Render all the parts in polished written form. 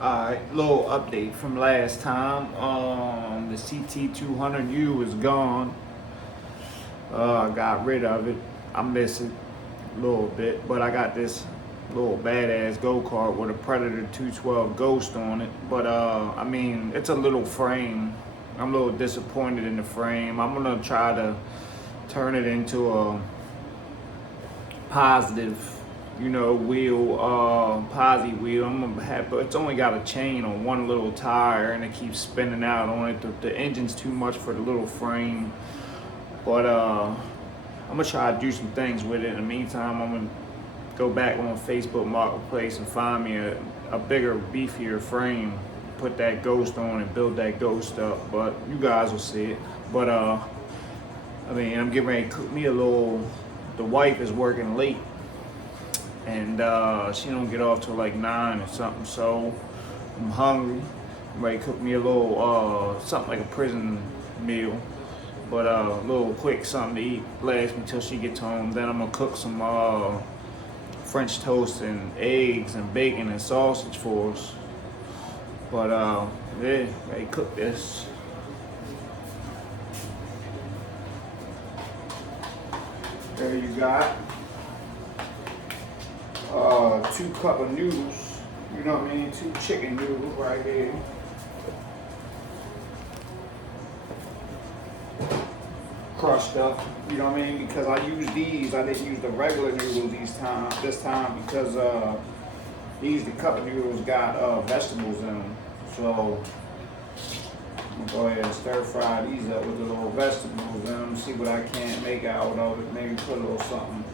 Alright, little update from last time. The ct200u is gone. I got rid of it. I miss it a little bit, but I got this little badass go-kart with a Predator 212 Ghost on it. But I mean, it's a little frame. I'm a little disappointed in the frame. I'm gonna try to turn it into a positive, wheel, posi wheel. I'm gonna have, but it's only got a chain on one little tire and it keeps spinning out on it. The engine's too much for the little frame, but I'm gonna try to do some things with it. In the meantime, I'm gonna go back on Facebook Marketplace and find me a bigger, beefier frame, put that Ghost on and build that Ghost up. But you guys will see it. But I mean, I'm getting ready to cook me a little. The wife is working late, and she don't get off till like 9 or something, so I'm hungry. I'm ready to cook me a little something like a prison meal, but a little quick something to eat, last me till she gets home. Then I'm gonna cook some French toast and eggs and bacon and sausage for us. But yeah, ready to cook this. There you got 2 cup of noodles, you know what I mean, 2 chicken noodles right here. Crushed up, you know what I mean, because I use these. I didn't use the regular noodles this time because the cup of noodles got vegetables in them. So I'm gonna go ahead and stir fry these up with the little vegetables in them, see what I can make out of it. Maybe put a little something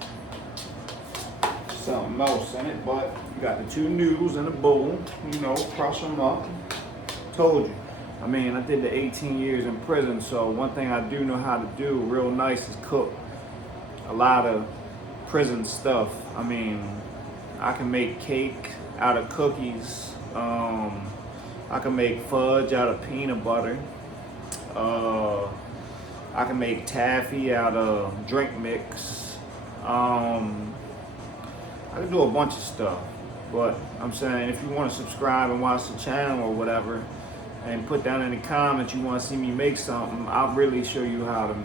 else in it. But you got the 2 noodles in a bowl, crush them up. Told you. I mean, I did the 18 years in prison, so one thing I do know how to do real nice is cook a lot of prison stuff. I mean, I can make cake out of cookies. I can make fudge out of peanut butter. I can make taffy out of drink mix. I can do a bunch of stuff. But I'm saying, if you want to subscribe and watch the channel or whatever, and put down in the comments you want to see me make something, I'll really show you how to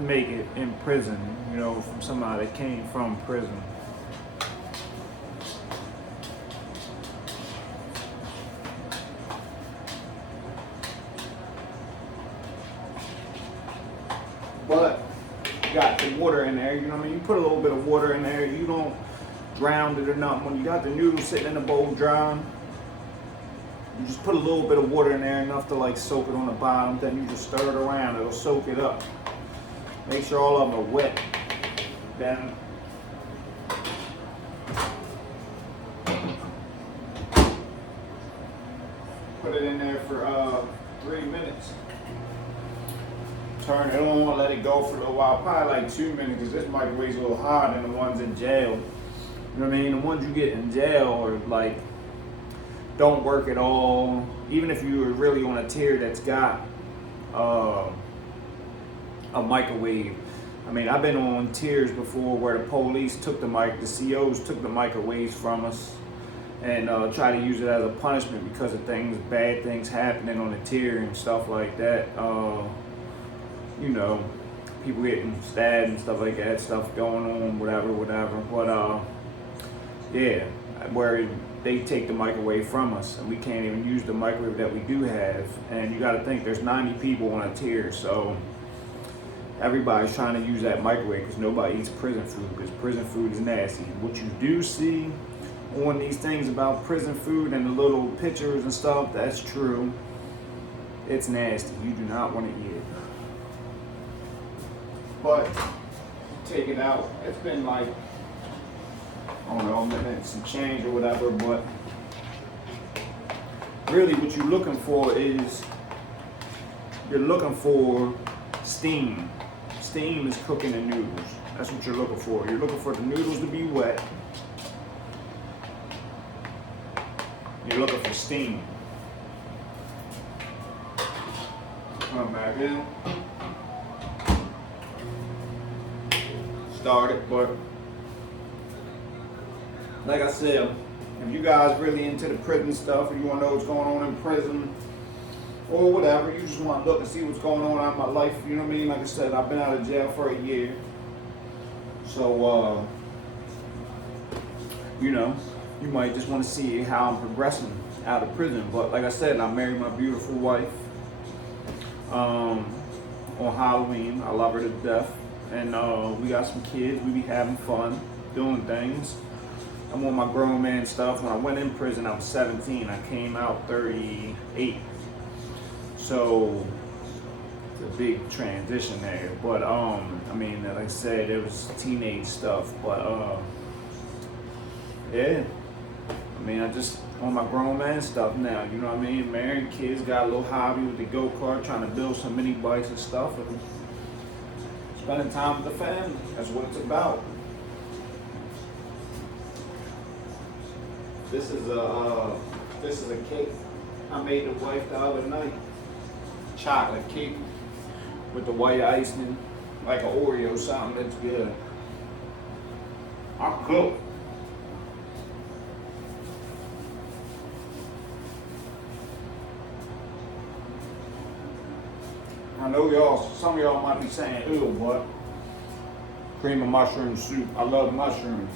make it in prison, from somebody that came from prison. But you got the water in there, you know what I mean? You put a little bit of water in there, you don't drown it or nothing. When you got the noodles sitting in the bowl drying, you just put a little bit of water in there, enough to like soak it on the bottom, then you just stir it around, it'll soak it up. Make sure all of them are wet. Then put it in there for 3 minutes. Turn it on, let it go for a little while, probably like 2 minutes, because this microwave's a little hotter than the ones in jail. You know what I mean? The ones you get in jail are like, don't work at all. Even if you were really on a tier that's got a microwave. I mean, I've been on tiers before where the police took the COs took the microwaves from us and try to use it as a punishment because of bad things happening on the tier and stuff like that. People getting stabbed and stuff like that, stuff going on, whatever. But yeah, where they take the microwave from us and we can't even use the microwave that we do have. And you got to think there's 90 people on a tier, so everybody's trying to use that microwave because nobody eats prison food, because prison food is nasty. What you do see on these things about prison food and the little pictures and stuff, that's true. It's nasty. You do not want to eat it. But take it out. It's been like, I don't know, a minute, some change or whatever, but really what you're looking for is, you're looking for steam. Steam is cooking the noodles. That's what you're looking for. You're looking for the noodles to be wet. You're looking for steam. Come back in. Start it, but like I said, if you guys really into the prison stuff, or you want to know what's going on in prison, or whatever, you just want to look and see what's going on in my life, you know what I mean? Like I said, I've been out of jail for a year. So, you know, you might just want to see how I'm progressing out of prison. But like I said, I married my beautiful wife on Halloween. I love her to death. And we got some kids. We be having fun, doing things. I'm on my grown man stuff. When I went in prison, I was 17. I came out 38. So it's a big transition there. But I mean, like I said, it was teenage stuff. But yeah, I mean, I just on my grown man stuff now. You know what I mean? Married, kids, got a little hobby with the go-kart, trying to build some mini bikes and stuff. And spending time with the family. That's what it's about. This is a cake I made the wife the other night. Chocolate cake with the white icing, like an Oreo, something that's good. I cook. I know some of y'all might be saying, ew, but cream of mushroom soup. I love mushrooms.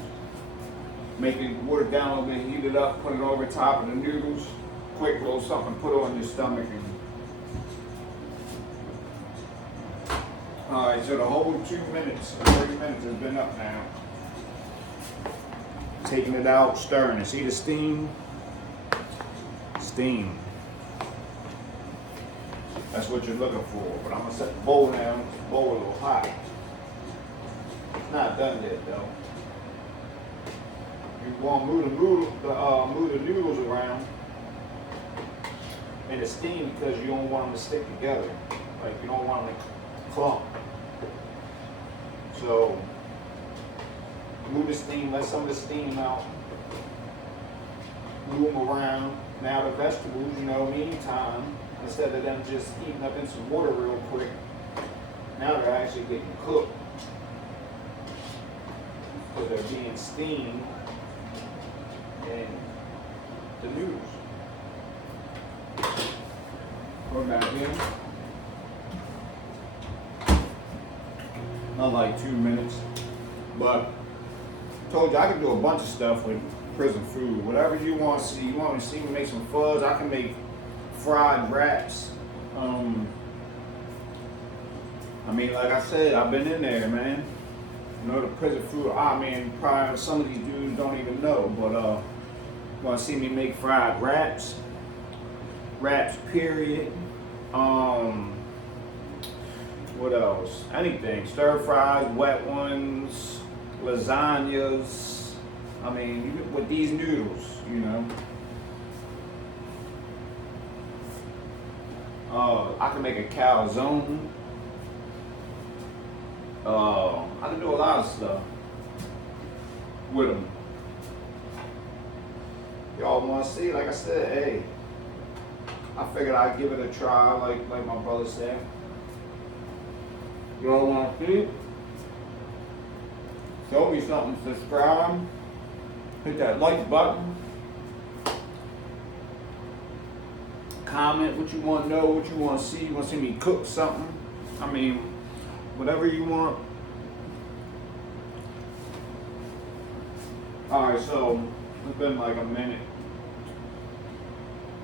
Make it, water it down a little bit, heat it up, put it over top of the noodles. Quick little something, put it on your stomach. Alright, so the whole 2 minutes, 3 minutes has been up now. Taking it out, stirring it. See the steam? Steam. That's what you're looking for. But I'm gonna set the bowl down. The bowl a little hot. It's not done yet though. You want to move the noodles around in the steam because you don't want them to stick together. Like you don't want them to clump. So move the steam, let some of the steam out. Move them around. Now the vegetables, you know, meantime, instead of them just heating up in some water real quick, now they're actually getting cooked. So they're being steamed in the noodles. Go back in. Not like 2 minutes, but I told you I can do a bunch of stuff with prison food. Whatever you want to see. You want me to see me make some fuzz? I can make fried wraps. I mean, like I said, I've been in there, man. You know, the prison food, I mean, probably some of these dudes don't even know, but want to see me make fried wraps? Wraps, period. What else? Anything. Stir fries, wet ones, lasagnas. I mean, with these noodles, you know. I can make a calzone. I can do a lot of stuff with them. Y'all want to see? Like I said, hey, I figured I'd give it a try, like my brother said. Y'all want to see? Show me something, subscribe, hit that like button, comment what you want to know, what you want to see. You want to see me cook something? I mean, whatever you want. Alright, so it's been like a minute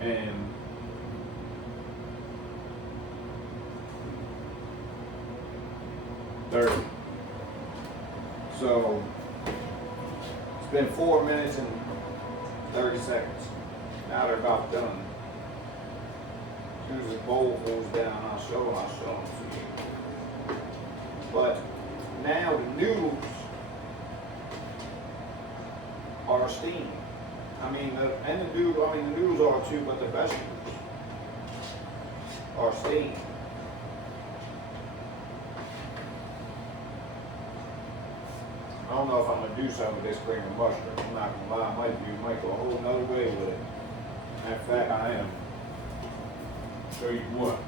and so it's been 4 minutes and 30 seconds. Now they're about done. As soon as the bowl goes down, I'll show them to you. But now the noodles are steamed. I mean, the noodles are too, but the vegetables are steamed. I don't know if I'm gonna do something with this cream of mushroom. I'm not gonna lie, I might go a whole nother way with it. In fact, I am. Show you what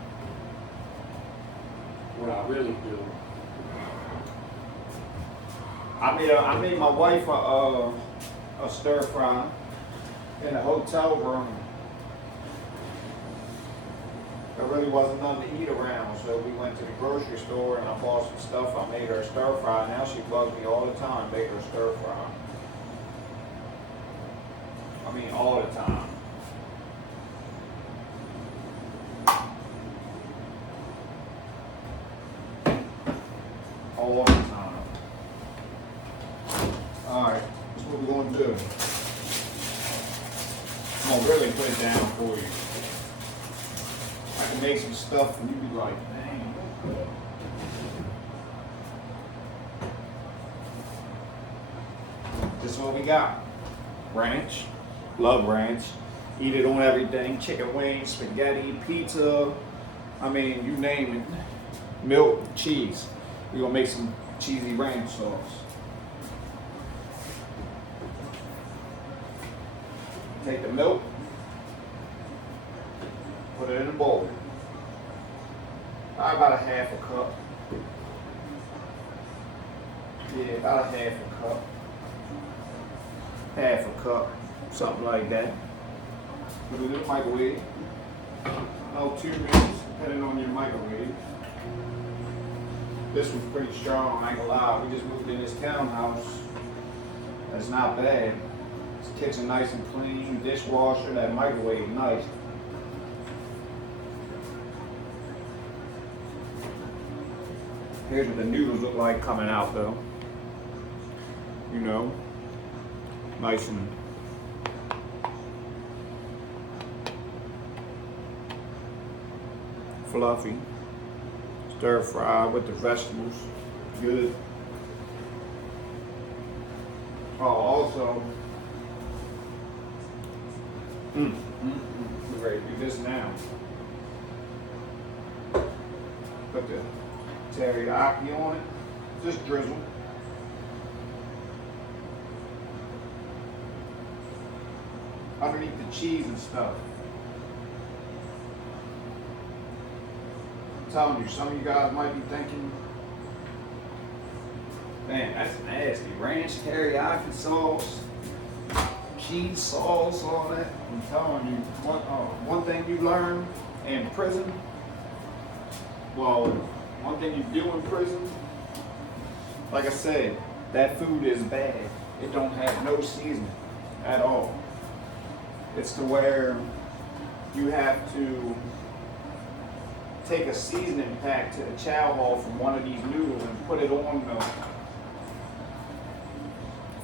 I really do. I made my wife a stir fry in the hotel room. There really wasn't nothing to eat around, so we went to the grocery store and I bought some stuff. I made her a stir fry. Now she bugs me all the time, make her stir fry. I mean, all the time. All the time. Alright, that's what we're going to do. I'm going to really put it down for you. I can make some stuff and you be like, dang. This is what we got. Ranch. Love ranch. Eat it on everything. Chicken wings, spaghetti, pizza. I mean, you name it. Milk, cheese. We're going to make some cheesy ranch sauce. Take the milk. Put it in a bowl. About a half a cup. Yeah, about a half a cup. Half a cup. Something like that. Put it in the microwave. About 2 minutes, depending on your microwave. This one's pretty strong, I ain't gonna lie. We just moved in this townhouse. That's not bad. This kitchen nice and clean, dishwasher, that microwave nice. Here's what the noodles look like coming out though. You know, nice and fluffy. Stir fry with the vegetables. Good. Oh, also, we're ready to do this now. Put the teriyaki on it. Just drizzle. Underneath the cheese and stuff. I'm telling you, some of you guys might be thinking, man, that's nasty. Ranch, teriyaki sauce, cheese sauce, all that. I'm telling you, one thing you learn in prison, well, one thing you do in prison, like I said, that food is bad. It don't have no seasoning at all. It's to where you have to take a seasoning pack to the chow hall from one of these noodles and put it on the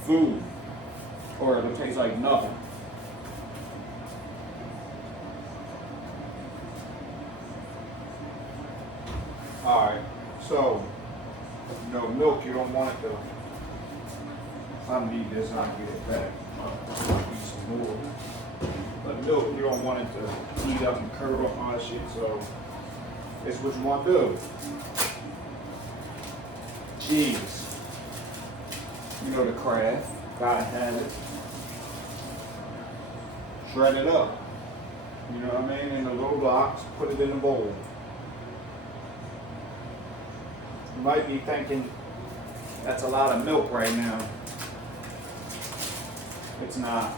food, or it'll taste like nothing. Alright, so, you know, milk, you don't want it to, I'll need this and I'll get it back. I'll need some more. But milk, you don't want it to heat up and curdle up all that shit, so it's what you want to do. Cheese. You know the craft. Gotta have it. Shred it up. You know what I mean? In the little blocks. Put it in a bowl. You might be thinking, that's a lot of milk right now. It's not.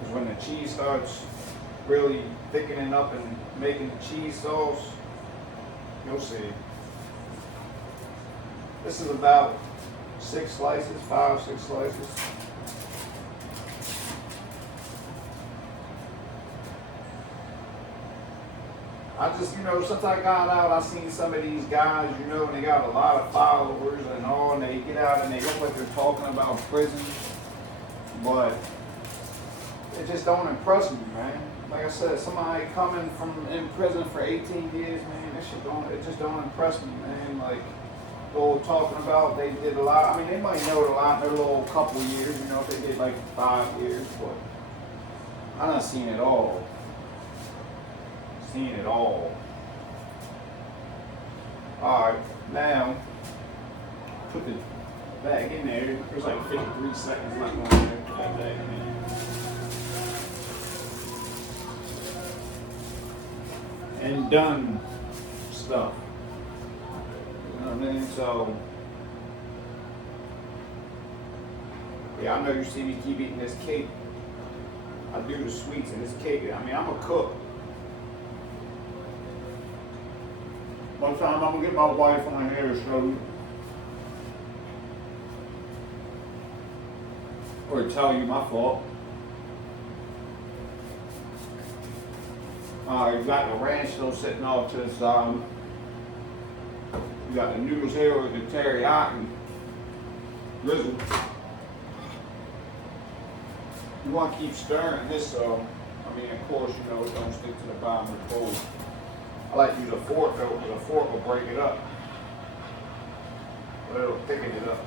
Because when the cheese starts really thickening up and making the cheese sauce, you'll see. This is about 6 slices, 5, 6 slices. I just, you know, since I got out, I seen some of these guys, you know, and they got a lot of followers and all, and they get out and they look like they're talking about prison, but it just don't impress me, man. Like I said, somebody coming from in prison for 18 years, man, it just don't impress me, man. Like, all talking about they did a lot. I mean, they might know it a lot in their little couple years, you know, if they did like 5 years, but I done seen it all. Seen it all. Alright, now, put the bag in there. There's like 53 seconds left on there. Put that bag in there. And done stuff. You know what I mean? So, yeah, I know you see me keep eating this cake. I do the sweets and this cake. I mean, I'm a cook. One time I'm gonna get my wife on here to show you. Or tell you my fault. You got the ranch still sitting off to the side. You got the noodles here with the teriyaki drizzle. You want to keep stirring this, so I mean, of course, you know it don't stick to the bottom of the bowl. I like to use a fork though, because a fork will break it up, but it'll thicken it up.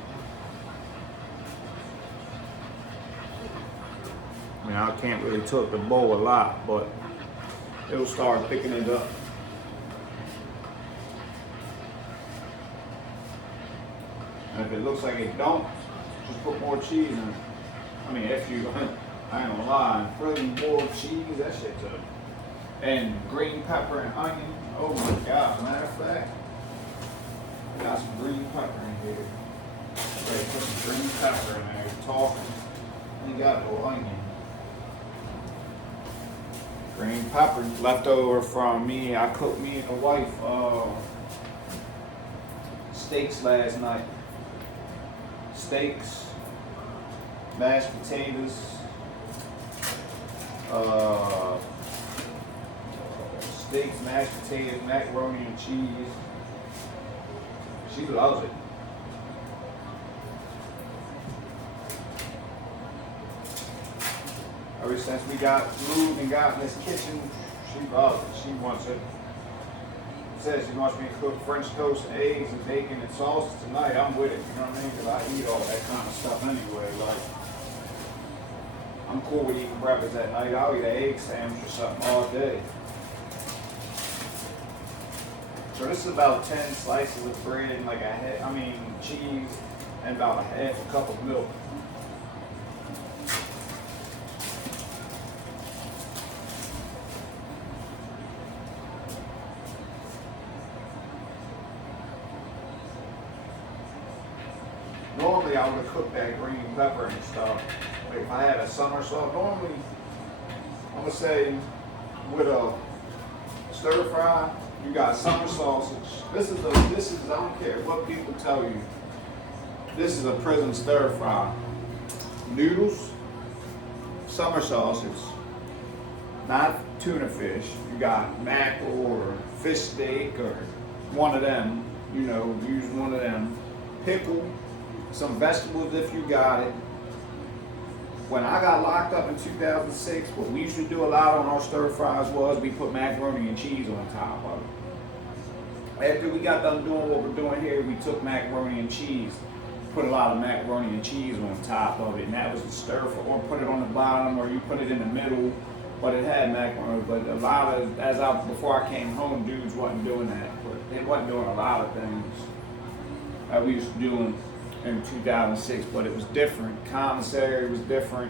I mean, I can't really tilt the bowl a lot, but it'll start thickening it up. And if it looks like it don't, just put more cheese in it. I mean, if you, I ain't gonna lie, putting more cheese, that shit's up. And green pepper and onion. Oh my God, matter of fact, I got some green pepper in here. Okay, put some green pepper in there, talking. You got a little onion. Green pepper left over from me. I cooked me and the wife steaks last night. Steaks, mashed potatoes, steaks, mashed potatoes, macaroni and cheese. She loves it. Ever since we got moved and got in this kitchen, she loves it. She wants it. Says she wants me to cook French toast and eggs and bacon and sausage tonight. I'm with it, you know what I mean? Because I eat all that kind of stuff anyway. Like, I'm cool with eating breakfast at night. I'll eat an egg sandwich or something all day. So this is about 10 slices of bread and like cheese and about a half a cup of milk. Normally I would have cooked that green pepper and stuff. Like if I had a summer sauce, normally I'm gonna say with a stir fry, you got summer sausage. This is I don't care what people tell you. This is a prison stir fry. Noodles, summer sausage, not tuna fish. You got mackerel or fish steak or one of them. You know, use one of them. Pickle. Some vegetables if you got it. When I got locked up in 2006, what we used to do a lot on our stir fries was we put macaroni and cheese on top of it. After we got done doing what we're doing here, we took macaroni and cheese, put a lot of macaroni and cheese on top of it, and that was the stir fry, or put it on the bottom, or you put it in the middle, but it had macaroni. But a lot of, before I came home, dudes wasn't doing that, but they wasn't doing a lot of things that we used to do in 2006, but it was different. Commissary was different.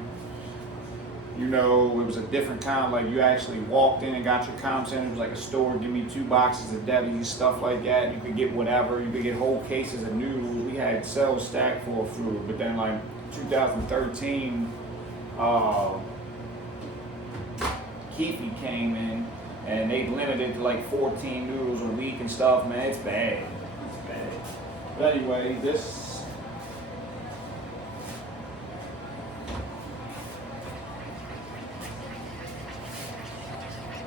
You know, it was a different kind. Like you actually walked in and got your commissary. It was like a store. Give me 2 boxes of Debbie's, stuff like that. You could get whatever. You could get whole cases of noodles. We had cells stacked full of food. But then, like 2013, Keefe came in and they limited it to like 14 noodles a week and stuff. Man, it's bad. It's bad. But anyway, this.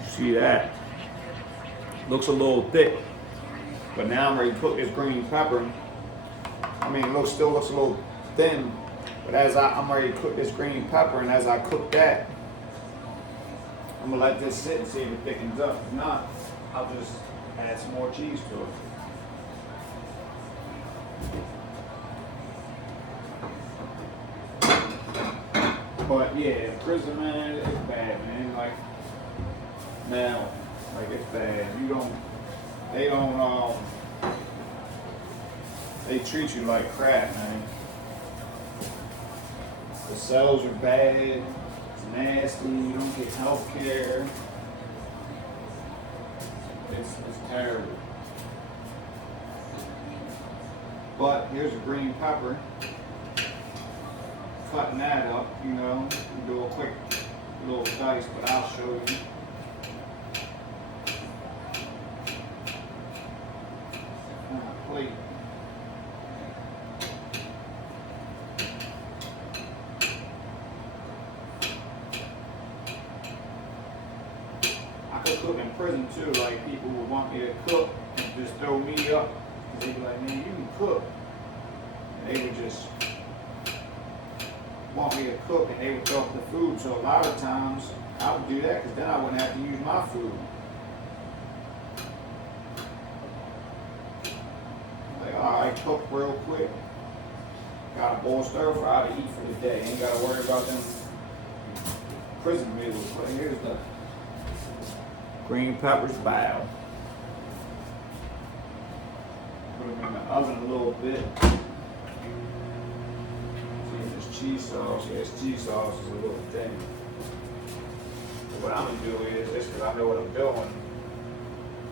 See that? Looks a little thick, but now I'm ready to cook this green pepper. I mean, it still looks a little thin, but as I'm ready to cook this green pepper, and as I cook that, I'm gonna let this sit and see if it thickens up. If not, I'll just add some more cheese to it. But yeah, prison, man, it's bad, man. Like. Now, like it's bad. They treat you like crap, man. The cells are bad, it's nasty, you don't get health care. It's terrible. But here's a green pepper. Cutting that up, you know, you do a quick little dice, but I'll show you. On a plate. I could cook in prison too, like people would want me to cook and just throw me up. They'd be like, man, you can cook. And they would just want me to cook and they would throw up the food. So a lot of times I would do that because then I wouldn't have to use my food. Like, alright, cook real quick. Got a bowl of stir fry to eat for the day. Ain't gotta worry about them prison meals. But here's the green peppers bow. Put them in the oven a little bit. Cheese sauce, yes, cheese sauce is a little thin. But what I'm gonna do is, just because I know what I'm doing,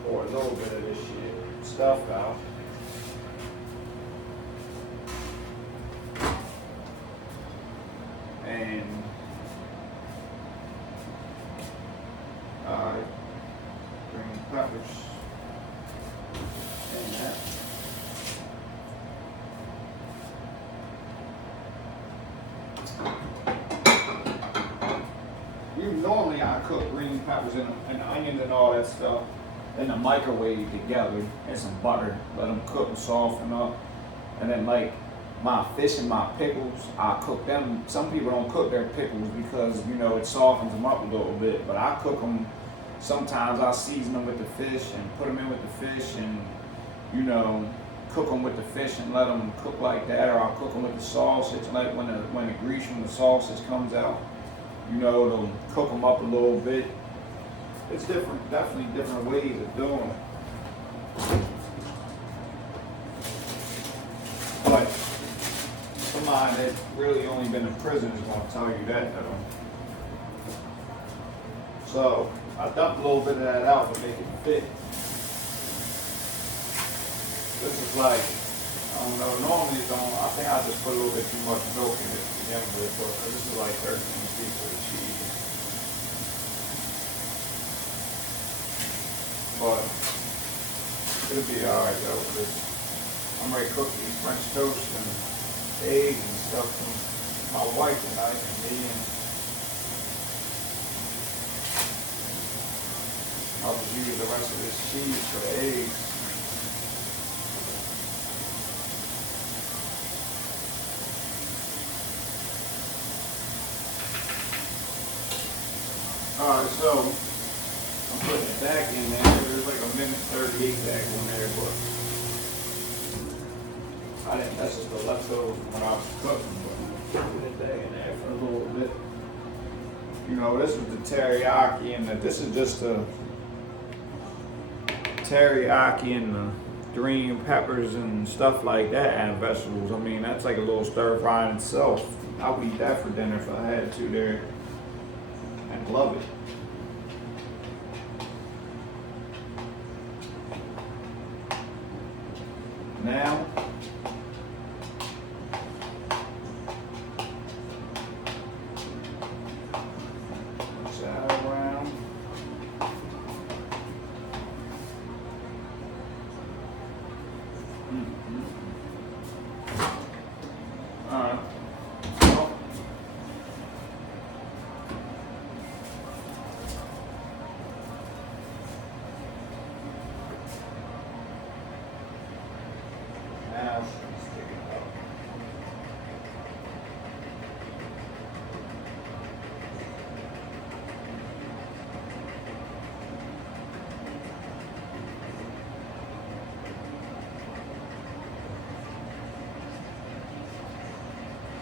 pour a little bit of this shit stuff out. And green peppers and that. Normally I cook green peppers and onions and all that stuff in the microwave together and some butter. Let them cook and soften up. And then like my fish and my pickles, I cook them. Some people don't cook their pickles because, you know, it softens them up a little bit. But I cook them, sometimes I season them with the fish and put them in with the fish and, you know, cook them with the fish and let them cook like that. Or I'll cook them with the sausage, like when the grease from the sausage comes out. You know, it'll cook them up a little bit. It's different, definitely different ways of doing it. But somebody that's really only been in prison is going to tell you that though. So I dumped a little bit of that out to make it fit. This is like, I don't know, normally I think I just put a little bit too much milk in it to begin with, but this is like 13 pieces of cheese. But it'll be alright though, because I'm ready to cook these French toast and eggs and stuff from my wife tonight and me, and I'll just use the rest of this cheese for the eggs. Alright, so I'm putting it back in there. There's like a minute 38 back in there, but I didn't, that's just the leftovers from when I was cooking, but I'm putting it back in there for a little bit. You know, this is the teriyaki, and this is just the teriyaki and the green peppers and stuff like that, and vegetables. I mean, that's like a little stir fry in itself. I would eat that for dinner if I had to there. And love it. Now, mix that around. All right.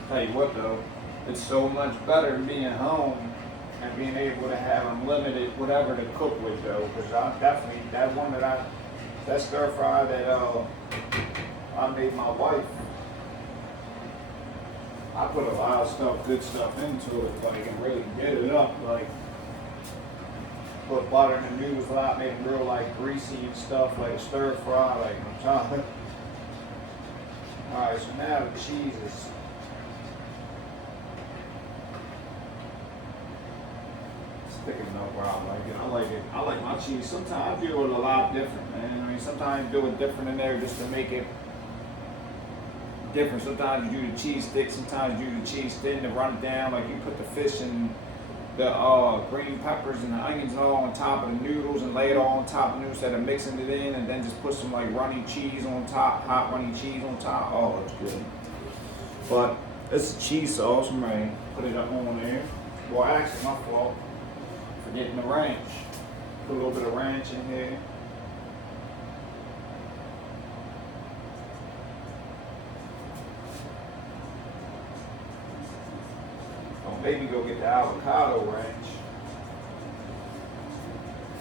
Tell you what though, it's so much better being home and being able to have unlimited whatever to cook with though, because I definitely, that stir fry that I made my wife, I put a lot of stuff, good stuff into it, like, and really get it up, like, put butter in the noodles a lot, made them real, like, greasy and stuff, like stir fry, like, I'm trying. Alright, so now the cheese is thick enough where I like it. I like my cheese. Sometimes I do it a lot different, man. I mean, sometimes you do it different in there just to make it different. Sometimes you do the cheese thick, sometimes you do the cheese thin to run it down. Like you put the fish and the green peppers and the onions all on top of the noodles and lay it all on top of the noodles instead of mixing it in, and then just put some like runny cheese on top, hot runny cheese on top. Oh, it's good. But it's a cheese sauce. I'm ready to put it up on there. Well, actually, my fault. Forgetting the ranch. Put a little bit of ranch in here. Oh, maybe go get the avocado ranch.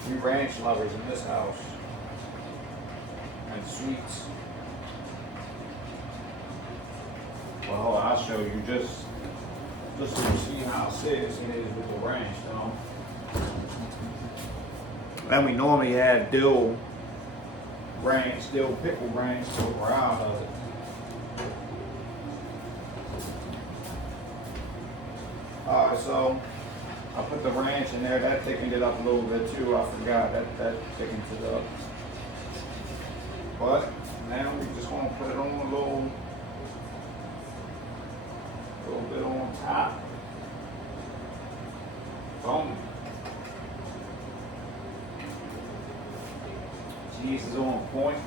You ranch lovers in this house. And sweets. Well, hold on, I'll show you just so you see how serious it is with the ranch, though. And we normally had dill ranch, dill pickle ranch, so we're out of it. Alright, so I put the ranch in there. That thickened it up a little bit too. I forgot that thickens it up. But now we just want to put it on a little bit on top. Boom. Cheese is on point.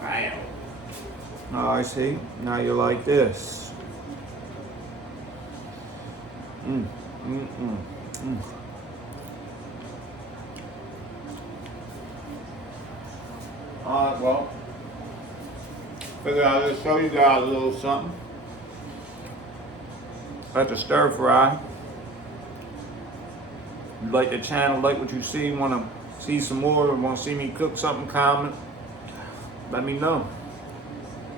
Wow. Oh, I see. Now you like this. Well, figured I'll just show you guys a little something. That's a stir fry. You like the channel, like what you see, want to see some more, want to see me cook something, comment, let me know.